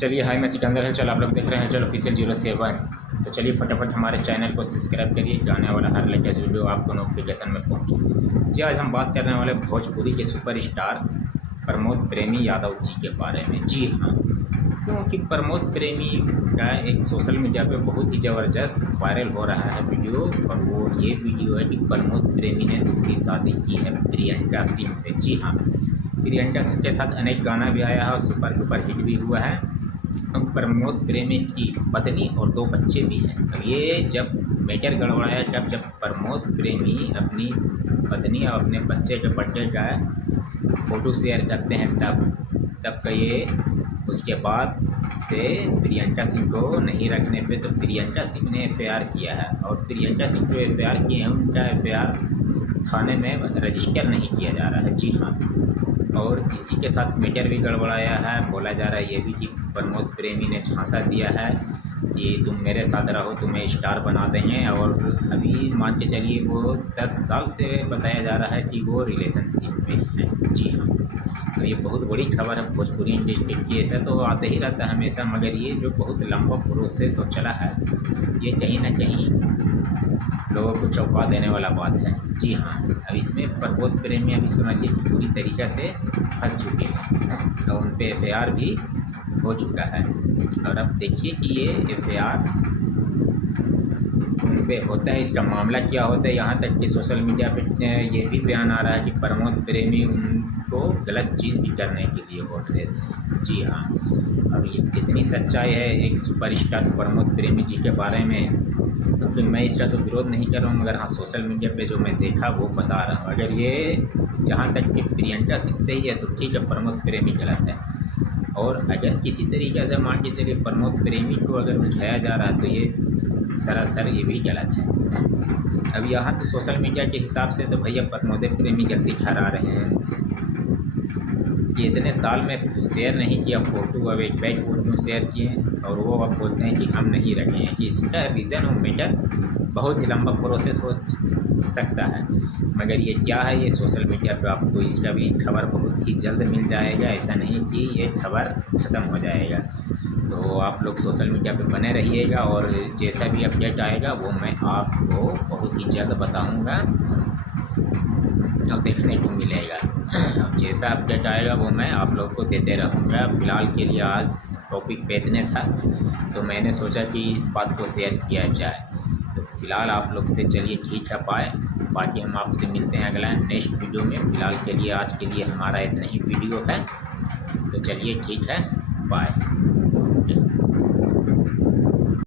चलिए हाय, मैं सिकंदर है। चलो आप लोग देख रहे हैं चलो ऑफिशियल 07। तो चलिए फटाफट हमारे चैनल को सब्सक्राइब करिए, जाने वाला हर लेटेस्ट वीडियो आपको नोटिफिकेशन में पहुंचे। जी आज हम बात करने वाले भोजपुरी के सुपरस्टार प्रमोद प्रेमी यादव जी के बारे में। जी हाँ, क्योंकि प्रमोद प्रेमी का एक सोशल मीडिया पे बहुत ही ज़बरदस्त वायरल हो रहा है वीडियो, और वो ये वीडियो है कि प्रमोद प्रेमी ने दूसरी शादी की है प्रियंका सिंह से। जी हाँ, प्रियंका सिंह के साथ अनेक गाना भी आया है और सुपर डुपर हिट भी हुआ है। अब प्रमोद प्रेमी की पत्नी और 2 बच्चे भी हैं। अब ये जब मैटर गड़बड़ाया, जब प्रमोद प्रेमी अपनी पत्नी और अपने बच्चे के बर्थडे का फ़ोटो शेयर करते हैं तब का ये उसके बाद से प्रियंका सिंह को नहीं रखने पे तो प्रियंका सिंह ने एफआईआर किया है। और प्रियंका सिंह जो एफआईआर किए हैं उनका एफआईआर थाने में रजिस्टर नहीं किया जा रहा है। जी हाँ, और इसी के साथ मीटर भी गड़बड़ाया है। बोला जा रहा है ये भी कि प्रमोद प्रेमी ने झांसा दिया है कि तुम मेरे साथ रहो, तुम्हें स्टार बना देंगे। और अभी मान के चलिए वो 10 साल से बताया जा रहा है कि वो रिलेशनशिप में है। जी हाँ, तो ये बहुत बड़ी खबर है भोजपुरी इंडस्ट्री की। ऐसा तो आते ही रहता है हमेशा, मगर ये जो बहुत लंबा प्रोसेस हो चला है, ये कहीं ना कहीं लोगों को चौंका देने वाला बात है। जी हाँ, अब इसमें प्रमोद प्रेमी अभी समझिए पूरी तरीक़ा से फंस चुके हैं और उन पर एफआईआर भी हो चुका है। और अब देखिए कि ये एफआईआर उन पे होता है, इसका मामला क्या होता है। यहाँ तक कि सोशल मीडिया पे ये भी बयान आ रहा है कि प्रमोद प्रेमी उनको गलत चीज़ भी करने के लिए वोट देते हैं। जी हाँ, अब ये कितनी सच्चाई है एक सुपरस्टार प्रमोद प्रेमी जी के बारे में, तो फिर मैं इसका तो विरोध नहीं कर रहा हूँ, मगर हाँ सोशल मीडिया पे जो मैं देखा वो बता रहा हूँ। अगर ये जहाँ तक कि प्रियंका सिंह सही है तो ठीक है, प्रमोद प्रेमी गलत है। और अगर किसी तरीके से मान के चलिए प्रमोद प्रेमी को अगर उठाया जा रहा है तो ये सरासर ये भी गलत है। अब यहाँ तो सोशल मीडिया के हिसाब से तो भैया प्रमोद प्रेमी गलती ठहरा रहे हैं कि इतने साल में शेयर नहीं किया फ़ोटो, अब एक बैग फ़ोटो शेयर किए और वो अब बोलते हैं कि हम नहीं रखे हैं। कि इसका रीज़न और मैटर बहुत ही लंबा प्रोसेस हो सकता है, मगर ये क्या है, ये सोशल मीडिया पे आपको इसका भी खबर बहुत ही जल्द मिल जाएगा। ऐसा नहीं कि ये खबर ख़त्म हो जाएगा। तो आप लोग सोशल मीडिया पे बने रहिएगा और जैसा भी अपडेट आएगा वो मैं आपको बहुत ही जल्द बताऊँगा और देखने को मिलेगा। अब जैसा अपडेट आएगा वो मैं आप लोग को देते रहूँगा। फ़िलहाल के लिए आज टॉपिक पे इतने था, तो मैंने सोचा कि इस बात को शेयर किया जाए। तो फ़िलहाल आप लोग से चलिए ठीक है, बाय। बाकी हम आपसे मिलते हैं अगला नेक्स्ट वीडियो में। फ़िलहाल के लिए आज के लिए हमारा इतना ही वीडियो है, तो चलिए ठीक है, बाय।